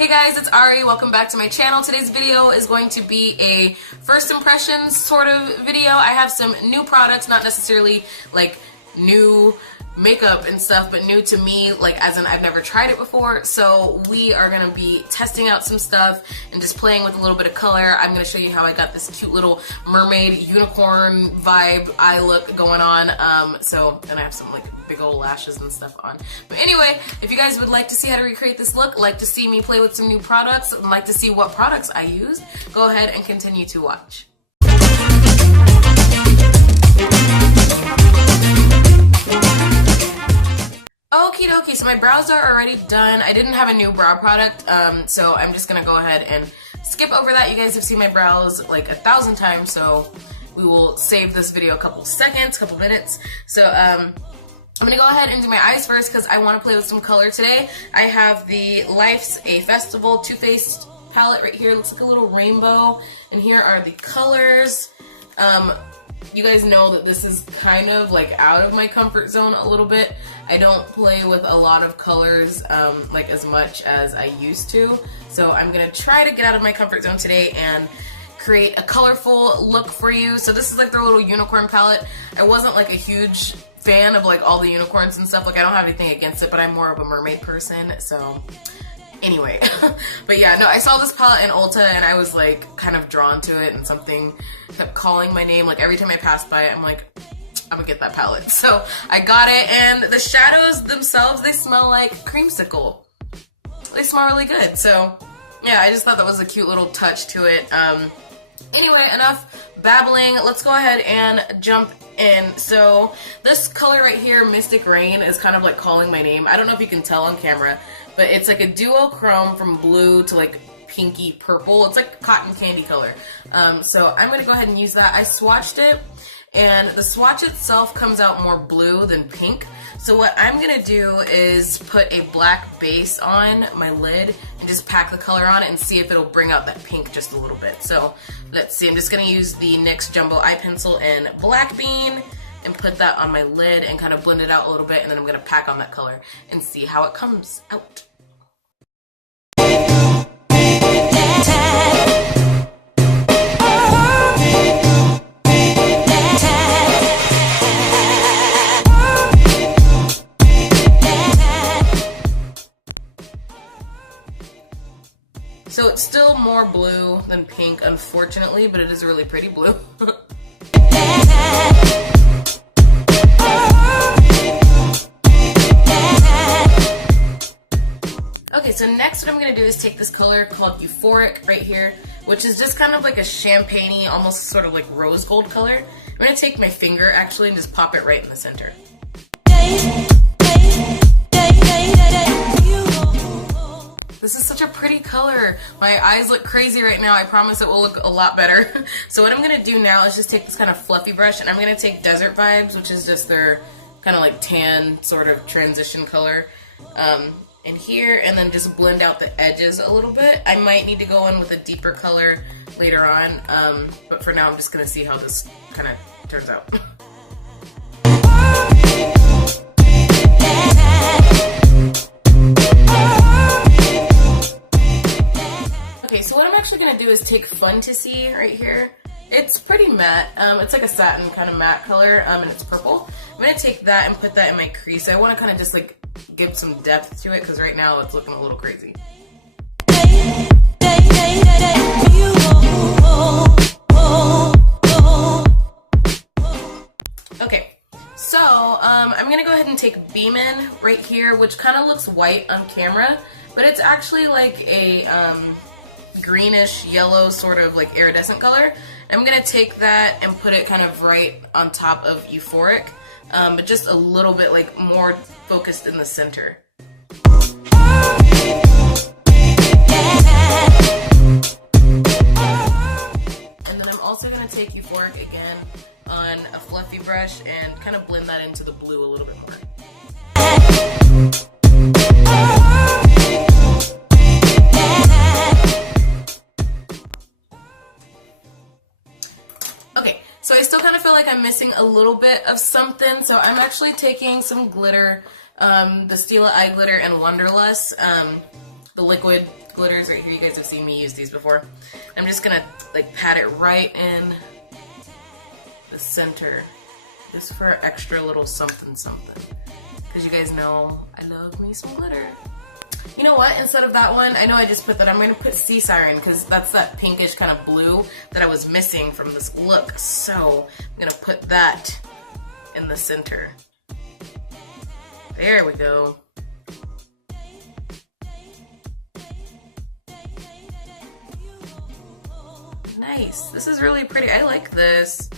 Hey guys, it's Ari. Welcome back to my channel. Today's video is going to be a first impressions sort of video. I have some new products, not necessarily like new makeup and stuff, but new to me, like as in I've never tried it before. So we are going to be testing out some stuff and just playing with a little bit of color. I'm going to show you how I got this cute little mermaid unicorn vibe eye look going on. And I have some like big old lashes and stuff on. But anyway, if you guys would like to see how to recreate this look, like to see me play with some new products, and like to see what products I use, go ahead and continue to watch. Okie dokie, so my brows are already done. I didn't have a new brow product, so I'm just gonna go ahead and skip over that. You guys have seen my brows like 1,000 times, so we will save this video a couple seconds, couple minutes. So I'm gonna go ahead and do my eyes first because I want to play with some color today. I have the Life's a Festival Too Faced palette right here. It looks like a little rainbow, and here are the colors. You guys know that this is kind of like out of my comfort zone a little bit. I don't play with a lot of colors like as much as I used to. So I'm gonna try to get out of my comfort zone today and create a colorful look for you. So this is like their little unicorn palette. I wasn't like a huge fan of like all the unicorns and stuff. Like I don't have anything against it, but I'm more of a mermaid person. So anyway, but yeah, no, I saw this palette in Ulta and I was like kind of drawn to it, and something kept calling my name. Like every time I passed by it, I'm like, I'm gonna get that palette. So I got it, and the shadows themselves, they smell like creamsicle. They smell really good. So yeah, I just thought that was a cute little touch to it. Anyway, enough babbling. Let's go ahead and jump in. So this color right here, Mystic Rain, is kind of like calling my name. I don't know if you can tell on camera, but it's like a duochrome from blue to like pinky purple. It's like cotton candy color. So I'm going to go ahead and use that. I swatched it, and the swatch itself comes out more blue than pink. So what I'm going to do is put a black base on my lid and just pack the color on it and see if it'll bring out that pink just a little bit. So let's see. I'm just going to use the NYX Jumbo Eye Pencil in Black Bean and put that on my lid and kind of blend it out a little bit, and then I'm going to pack on that color and see how it comes out. So it's still more blue than pink, unfortunately, but it is a really pretty blue. Okay, so next what I'm going to do is take this color called Euphoric right here, which is just kind of like a champagne-y, almost sort of like rose gold color. I'm going to take my finger actually and just pop it right in the center. This is such a pretty color. My eyes look crazy right now. I promise it will look a lot better. So what I'm going to do now is just take this kind of fluffy brush, and I'm going to take Desert Vibes, which is just their kind of like tan sort of transition color, in here, and then just blend out the edges a little bit. I might need to go in with a deeper color later on, but for now I'm just going to see how this kind of turns out. Okay, so what I'm actually going to do is take Fenty right here. It's pretty matte. It's like a satin kind of matte color, and it's purple. I'm going to take that and put that in my crease. I want to kind of just like give some depth to it because right now it's looking a little crazy. Okay, so I'm going to go ahead and take Beamin right here, which kind of looks white on camera, but it's actually like a greenish yellow sort of like iridescent color. I'm going to take that and put it kind of right on top of Euphoric, but just a little bit like more focused in the center. And then I'm also going to take Euphoric again on a fluffy brush and kind of blend that into the blue a little bit more. Okay, so I still kind of feel like I'm missing a little bit of something, so I'm actually taking some glitter, the Stila Eye Glitter and Wanderlust. the liquid glitters right here. You guys have seen me use these before. I'm just gonna like pat it right in the center, just for extra little something something. Because you guys know I love me some glitter. You know what? Instead of that one, I know I just put that. I'm gonna put Sea Siren because that's that pinkish kind of blue that I was missing from this look. So I'm gonna put that in the center. There we go. Nice. This is really pretty. I like this.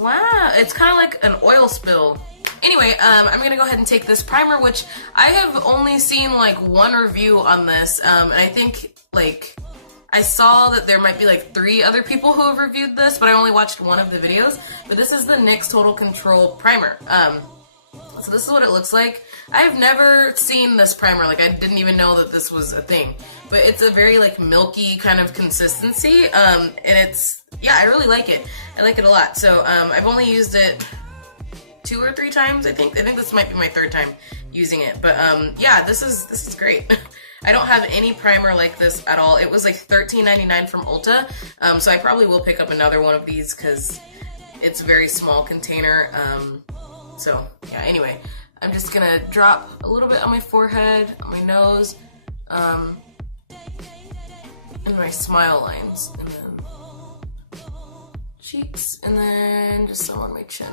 Wow. It's kind of like an oil spill. Anyway, I'm gonna go ahead and take this primer, which I have only seen like one review on this, and I think like I saw that there might be like 3 other people who have reviewed this, but I only watched one of the videos. But this is the NYX Total Control primer. So this is what it looks like. I've never seen this primer, like I didn't even know that this was a thing. But it's a very like milky kind of consistency, and it's, yeah, I really like it. I like it a lot. So I've only used it 2 or 3 times, I think. I think this might be my 3rd time using it. But yeah, this is great. I don't have any primer like this at all. It was like $13.99 from Ulta, so I probably will pick up another one of these because it's a very small container. So yeah, anyway, I'm just gonna drop a little bit on my forehead, on my nose, and my smile lines, and then cheeks, and then just some on my chin.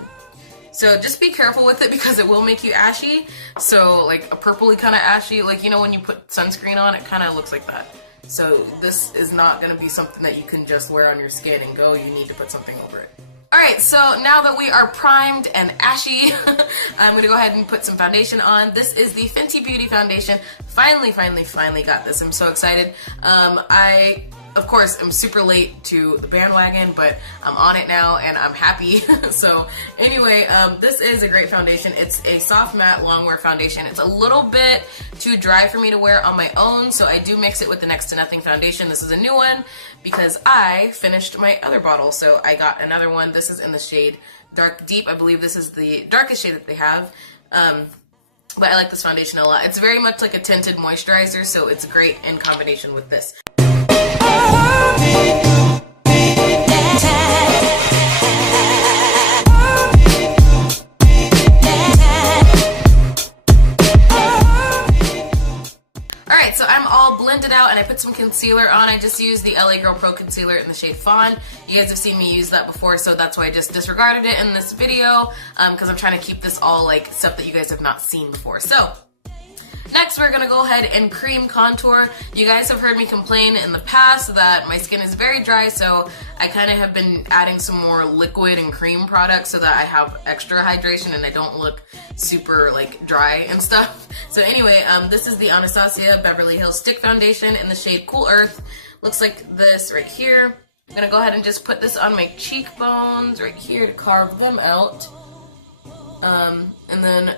So just be careful with it because it will make you ashy. So like a purpley kind of ashy, like you know when you put sunscreen on, it kind of looks like that. So this is not going to be something that you can just wear on your skin and go. You need to put something over it. Alright, so now that we are primed and ashy, I'm going to go ahead and put some foundation on. This is the Fenty Beauty Foundation. Finally got this. I'm so excited. I, of course, am super late to the bandwagon, but I'm on it now and I'm happy. So anyway, this is a great foundation. It's a soft matte longwear foundation. It's a little bit too dry for me to wear on my own, so I do mix it with the Next to Nothing foundation. This is a new one because I finished my other bottle, so I got another one. This is in the shade Dark Deep. I believe this is the darkest shade that they have. But I like this foundation a lot. It's very much like a tinted moisturizer, so it's great in combination with this. Alright, so I'm all blended out and I put some concealer on. I just used the LA Girl Pro Concealer in the shade Fawn. You guys have seen me use that before, so that's why I just disregarded it in this video, because I'm trying to keep this all like stuff that you guys have not seen before. So next, we're going to go ahead and cream contour. You guys have heard me complain in the past that my skin is very dry, so I kind of have been adding some more liquid and cream products so that I have extra hydration and I don't look super like dry and stuff. So anyway, this is the Anastasia Beverly Hills Stick Foundation in the shade Cool Earth. Looks like this right here. I'm going to go ahead and just put this on my cheekbones right here to carve them out. And then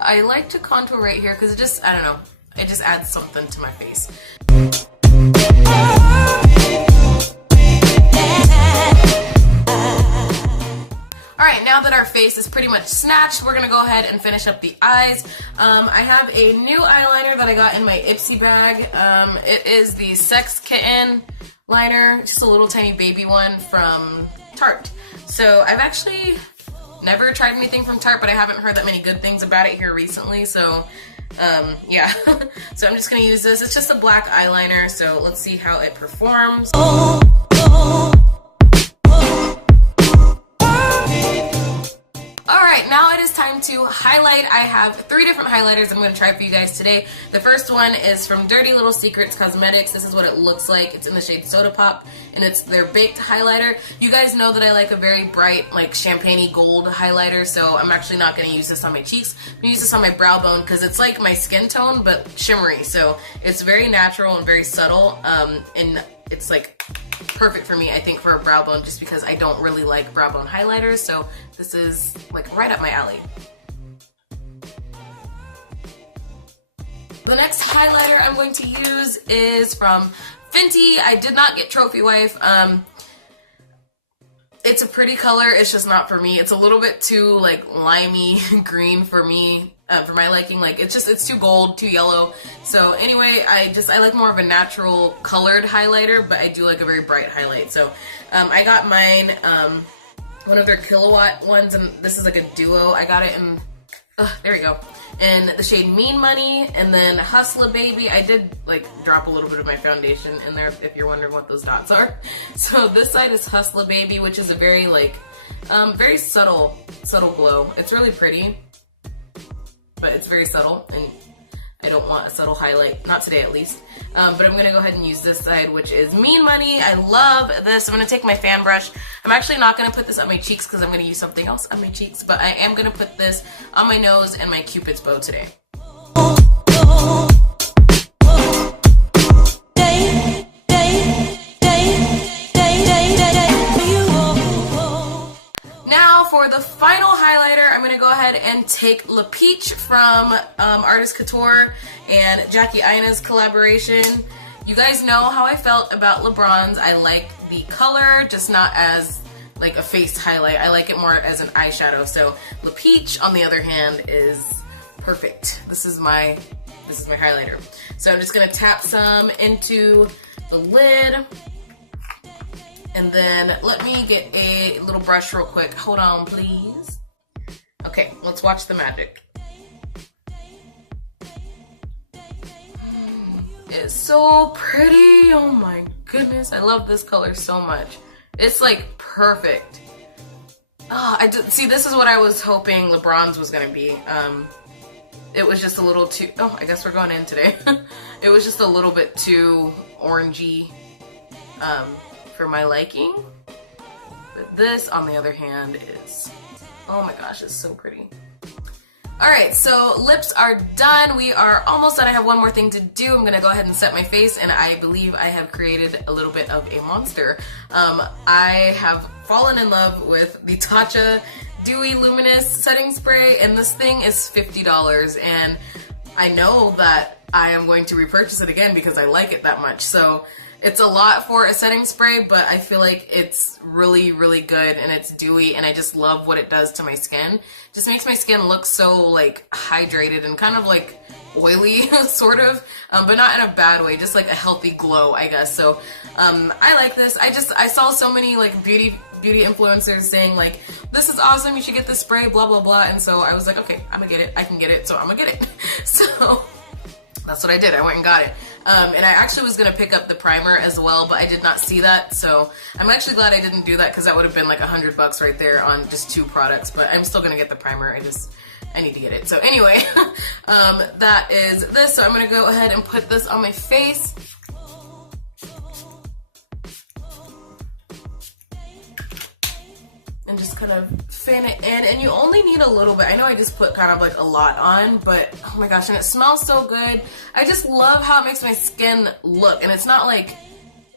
I like to contour right here because it just, I don't know, it just adds something to my face. Alright, now that our face is pretty much snatched, we're going to go ahead and finish up the eyes. I have a new eyeliner that I got in my Ipsy bag. It is the Sex Kitten liner, just a little tiny baby one from Tarte. So I've actually never tried anything from Tarte, but I haven't heard that many good things about it here recently, so yeah. So I'm just going to use this. It's just a black eyeliner, so let's see how it performs. Alright, now it is time to highlight. I have 3 different highlighters I'm going to try for you guys today. The first one is from Dirty Little Secrets Cosmetics. This is what it looks like. It's in the shade Soda Pop, and it's their baked highlighter. You guys know that I like a very bright, like champagne-y gold highlighter, so I'm actually not going to use this on my cheeks. I'm going to use this on my brow bone because it's like my skin tone, but shimmery. So it's very natural and very subtle, and it's like perfect for me, I think, for a brow bone, just because I don't really like brow bone highlighters, so this is like right up my alley. The next highlighter I'm going to use is from Fenty. I did not get Trophy Wife. It's a pretty color, it's just not for me. It's a little bit too like limey green for me, for my liking. Like it's too gold, too yellow. So anyway, I like more of a natural colored highlighter, but I do like a very bright highlight. So I got mine, one of their Kilowatt ones, and this is like a duo. I got it in, there we go, in the shade Mean Money, and then Hustla Baby. I did like drop a little bit of my foundation in there if you're wondering what those dots are. So this side is Hustla Baby, which is a very like, very subtle glow. It's really pretty, but it's very subtle, and I don't want a subtle highlight, not today at least. But I'm gonna go ahead and use this side, which is Mean Money. I love this. I'm gonna take my fan brush. I'm actually not gonna put this on my cheeks because I'm gonna use something else on my cheeks, but I am gonna put this on my nose and my Cupid's bow today. Now for the final highlighter, I'm gonna go ahead and take La Peach from Artist Couture and Jackie Aina's collaboration. You guys know how I felt about LeBron's. I like the color, just not as like a face highlight. I like it more as an eyeshadow. So La Peach, on the other hand, is perfect. This is my highlighter. So I'm just gonna tap some into the lid. And then let me get a little brush real quick. Hold on, please. Okay, let's watch the magic. It's so pretty. Oh my goodness. I love this color so much. It's like perfect. See, this is what I was hoping LeBron's was gonna be. It was just a little too, I guess we're going in today. It was just a little bit too orangey, for my liking. But this, on the other hand, is, oh my gosh, it's so pretty. Alright, so lips are done. We are almost done. I have one more thing to do. I'm gonna go ahead and set my face, and I believe I have created a little bit of a monster. I have fallen in love with the Tatcha Dewy Luminous Setting Spray, and this thing is $50, and I know that I am going to repurchase it again because I like it that much. So it's a lot for a setting spray, but I feel like it's really, really good, and it's dewy, and I just love what it does to my skin. Just makes my skin look so like hydrated and kind of like oily, sort of, but not in a bad way, just like a healthy glow, I guess. So I like this. I saw so many like beauty influencers saying like, this is awesome, you should get this spray, blah blah blah, and so I was like, okay, I'm gonna get it, I can get it, so I'm gonna get it. So that's what I did. I went and got it. And I actually was going to pick up the primer as well, but I did not see that. So I'm actually glad I didn't do that, because that would have been like $100 right there on just 2 products. But I'm still going to get the primer. I need to get it. So anyway, that is this. So I'm going to go ahead and put this on my face. And just kind of fan it in, and you only need a little bit. I know I just put kind of like a lot on, but oh my gosh, and it smells so good. I just love how it makes my skin look, and it's not like,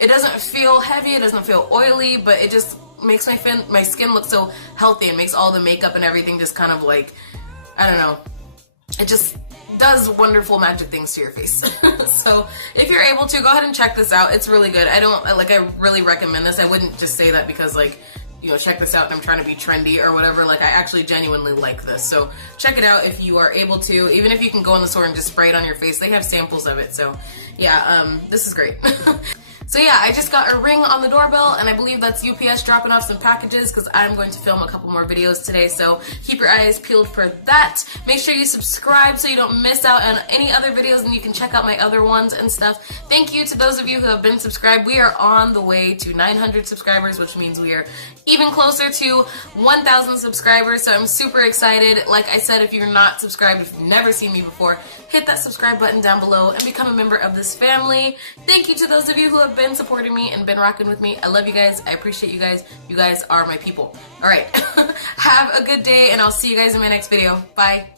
it doesn't feel heavy, it doesn't feel oily, but it just makes my skin look so healthy. It makes all the makeup and everything just kind of like, I don't know, it just does wonderful magic things to your face. So if you're able to, go ahead and check this out. It's really good. I really recommend this. I wouldn't just say that because like, you know, check this out and I'm trying to be trendy or whatever. Like, I actually genuinely like this. So check it out if you are able to. Even if you can go in the store and just spray it on your face. They have samples of it. So yeah, this is great. So yeah, I just got a ring on the doorbell, and I believe that's UPS dropping off some packages because I'm going to film a couple more videos today, so keep your eyes peeled for that. Make sure you subscribe so you don't miss out on any other videos, and you can check out my other ones and stuff. Thank you to those of you who have been subscribed. We are on the way to 900 subscribers, which means we are even closer to 1,000 subscribers, so I'm super excited. Like I said, if you're not subscribed, if you've never seen me before, hit that subscribe button down below and become a member of this family. Thank you to those of you who have been supporting me and been rocking with me. I love you guys. I appreciate you guys. You guys are my people. All right. Have a good day, and I'll see you guys in my next video. Bye.